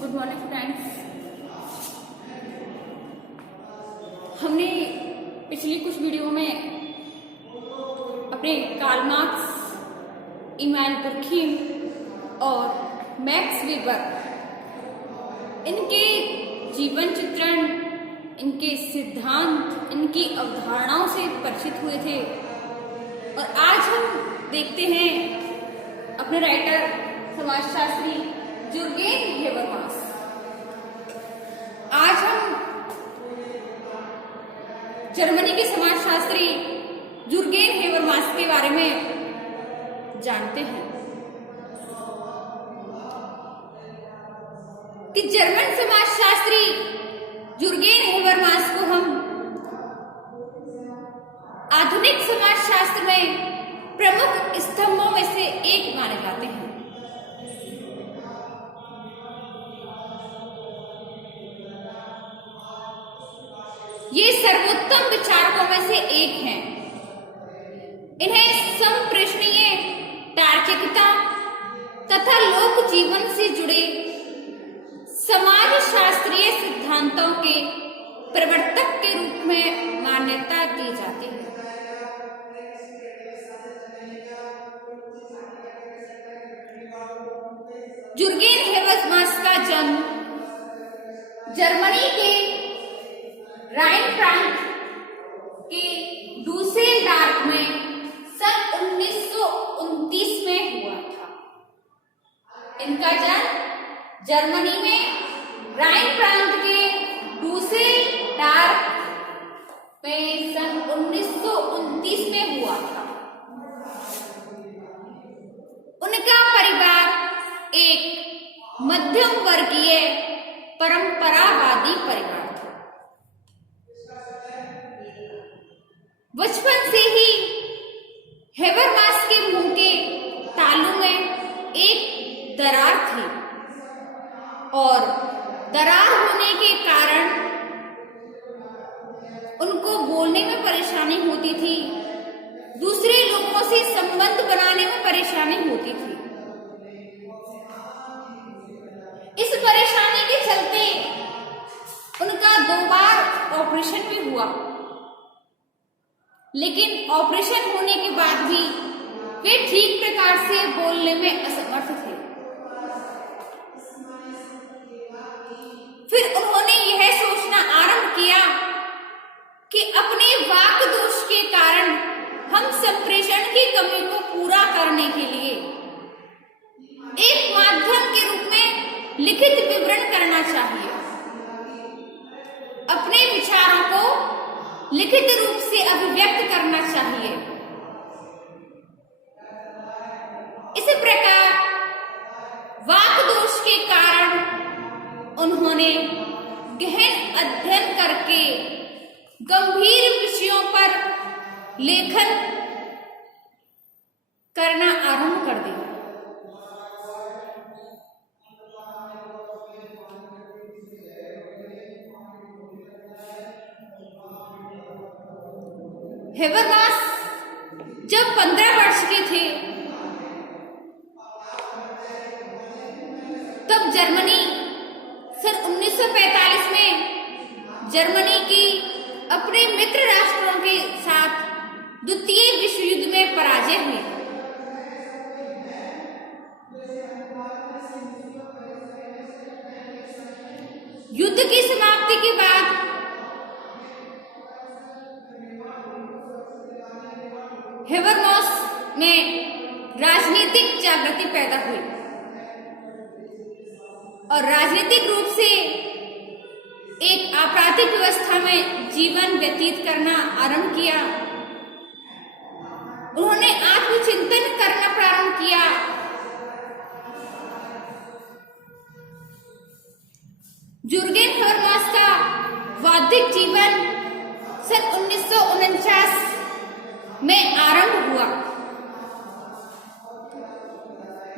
Good morning friends. हमने पिछली कुछ वीडियो में अपने कार्ल मार्क्स, इमानुएल दुर्खीम और मैक्स वेबर इनके जीवन चित्रण, इनके सिद्धांत, इनकी अवधारणाओं से परिचित हुए थे। और आज हम देखते हैं अपने राइटर समाजशास्त्री जुर्गेन हेबरमास। आज हम जर्मनी के समाजशास्त्री जुर्गेन हेबरमास के बारे में जानते हैं कि जर्मन समाजशास्त्री जुर्गेन हेबरमास को हम आधुनिक समाजशास्त्र में प्रमुख स्तंभों में से एक माने जाते हैं। ये सर्वोत्तम विचारकों में से एक हैं। इन्हें संप्रेषणीय तार्किकता तथा लोक जीवन से जुड़े समाज शास्त्रीय सिद्धांतों के प्रवर्तक के रूप में मान्यता दी जाती है। जुर्गेन हेबरमास का जन्म जर्मनी के राइन प्रांत के डूसेलडॉर्फ में सन 1929 में हुआ था। इनका जन्म जर्मनी में राइन प्रांत के डूसेलडॉर्फ में सन 1929 में हुआ था। उनका परिवार एक मध्यम वर्गीय परंपरावादी परिवार था। बचपन से ही हेबरमास के मुंह के तालू में एक दरार थी और दरार होने के कारण उनको बोलने में परेशानी होती थी, दूसरे लोगों से संबंध बनाने में परेशानी होती थी। इस परेशानी के चलते उनका 2 बार ऑपरेशन भी हुआ, लेकिन ऑपरेशन होने के बाद भी वे ठीक प्रकार से बोलने में असमर्थ थे। फिर उन्होंने यह सोचना आरंभ किया कि अपने वाक् दोष के कारण हम संप्रेषण की कमी को पूरा करने के लिए एक माध्यम के रूप में लिखित विवरण करना चाहिए। अपने विचारों को लिखित रूप से अभिव्यक्त करना चाहिए। इस प्रकार वाक् दोष के कारण उन्होंने गहन अध्ययन करके गंभीर विषयों पर लेखन करना आरंभ कर दिया। हेबरमास जब 15 वर्ष के थे तब जर्मनी सन 1945 में जर्मनी की अपने मित्र राष्ट्रों के साथ द्वितीय विश्व युद्ध में पराजय हुई। युद्ध की समाप्ति के बाद हेबरमास में राजनीतिक जागृति पैदा हुई और राजनीतिक रूप से एक आपराधिक व्यवस्था में जीवन व्यतीत करना आरंभ किया। उन्होंने आत्मचिंतन करना प्रारंभ किया। जुर्गेन हेबरमास का बौद्धिक जीवन सन 1949 में आरंभ हुआ,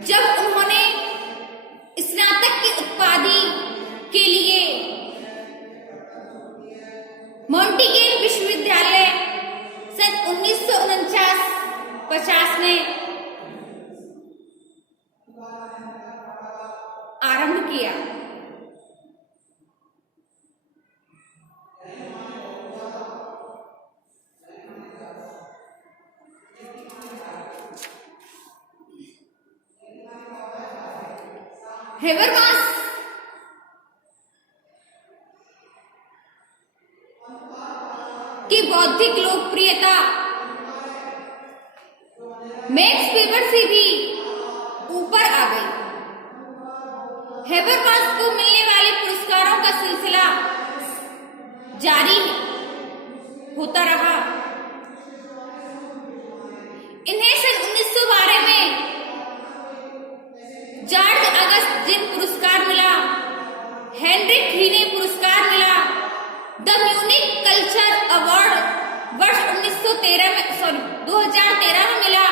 जब उन्होंने स्नातक की उत्पादी के लिए मॉन्टिगेन विश्वविद्यालय सन 1949-50 में हेबरमास की बौद्धिक लोकप्रियता मैक्स वेबर से भी ऊपर आ गई। हेबरमास को मिलने वाले पुरस्कारों का सिलसिला जारी होता रहा। इन्हें सन 1912 में जॉर्ज अगस्टिन पुरस्कार मिला, हेनरिक हीने पुरस्कार मिला, द म्यूनिक कल्चर अवार्ड वर्ष 2013 में मिला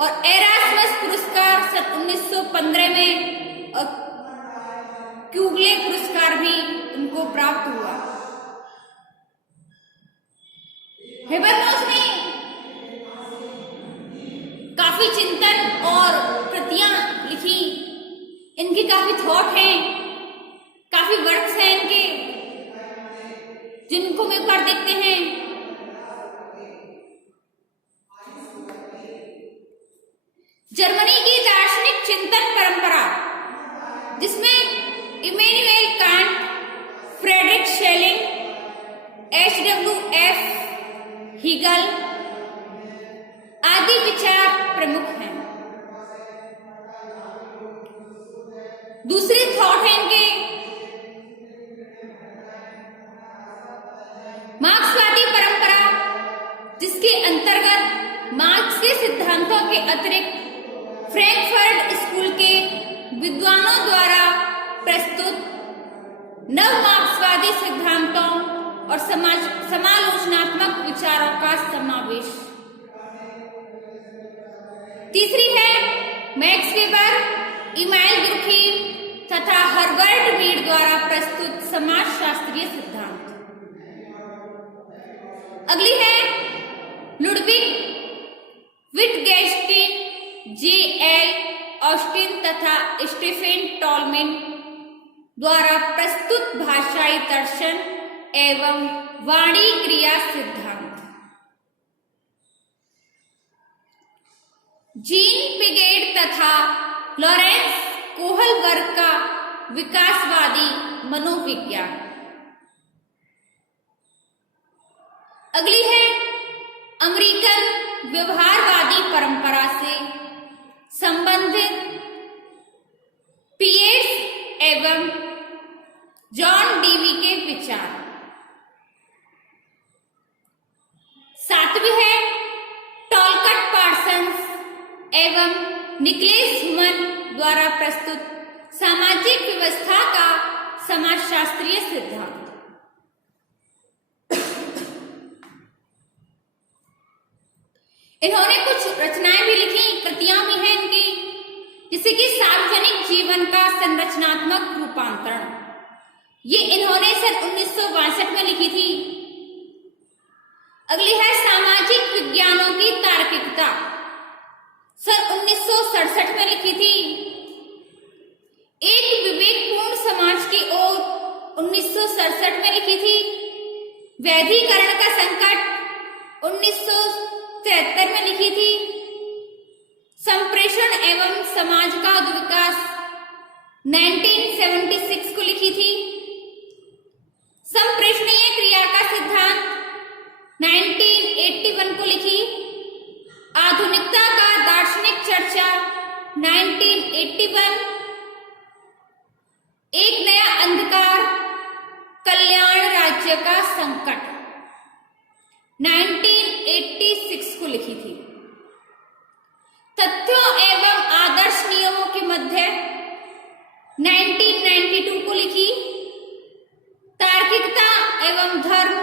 और एरास्मस पुरस्कार सन 1915 में और क्यूगले पुरस्कार भी उनको प्राप्त हुआ। हेबरमास ने काफी चिंतन और कृतियां लिखी। इनके काफी थॉट हैं, काफी वर्क्स हैं इनके, जिनको हम एक बार देखते हैं। जर्मनी की दार्शनिक चिंतन परंपरा, जिसमें Immanuel Kant, Friedrich Schelling, HWF Hegel आदि विचार प्रमुख हैं। दूसरी थॉट है इनके मार्क्सवादी परंपरा, जिसके अंतर्गत मार्क्स के सिद्धांतों के अतिरिक्त फ्रैंकफर्ट स्कूल के विद्वानों द्वारा प्रस्तुत नव मार्क्सवादी सिद्धांतों और समालोचनात्मक विचारों का समावेश। तीसरी है मैक्स वेबर, इमाइल दुर्खीम तथा हर्बर्ट मीड द्वारा प्रस्तुत समाजशास्त्रीय सिद्धांत। अगली है लुडविग विटगेस्टाइन, J.L. ऑस्टिन तथा स्टीफेन टॉलमैन द्वारा प्रस्तुत भाषाई दर्शन एवं वाणी क्रिया सिद्धांत। जीन पिगेट तथा लॉरेंस कोहलबर्ग का विकासवादी मनोविज्ञान। अगली है अमेरिकन व्यवहारवादी परंपरा से संबंधित पियर्स एवं जॉन डीवी के विचार। सातवीं है टॉलकट पार्सन्स एवं निकलेस ह्यूमन द्वारा प्रस्तुत सामाजिक व्यवस्था का समाजशास्त्रीय सिद्धांत। इन्होंने कुछ रचनाएं भी लिखी, कृतियां भी हैं इनकी, जैसे कि सार्वजनिक जीवन का संरचनात्मक रूपांतरण। ये इन्होंने सन 1962 में लिखी थी। अगली है सामाजिक विज्ञानों की तार्किकता, सन 1967 में लिखी थी। एक विवेकपूर्ण समाज की ओर 1967 में लिखी थी। वैधीकरण का संकट 1973 में लिखी थी। संप्रेषण एवं समाज का उद्विकास 1976 को लिखी थी। संप्रेषणीय क्रिया का सिद्धांत 1981 को लिखी। आधुनिकता का दार्शनिक चर्चा 1981। एक नया अंधकार, कल्याण राज्य का संकट 1986 को लिखी थी। तथ्यों एवं आदर्श नियमों के मध्य 1992 को लिखी। तार्किकता एवं धर्म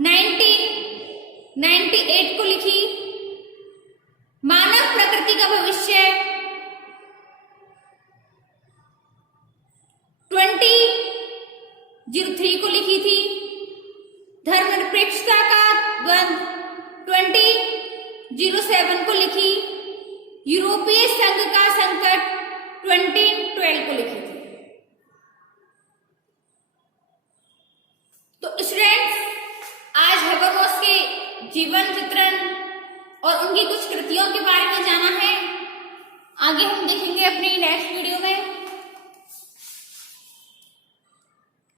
1998 को लिखी। मानव प्रकृति का भविष्य 2003 को लिखी थी। धर्मनिरपेक्षता का द्वंद्व 2007 को लिखी। यूरोपीय संघ का संकट 2012 को लिखी थी। तो स्टूडेंट्स, आज हेबरमास के जीवन चित्रण और उनकी कुछ कृतियों के बारे में जाना है। आगे हम देखेंगे अपनी नेक्स्ट वीडियो में।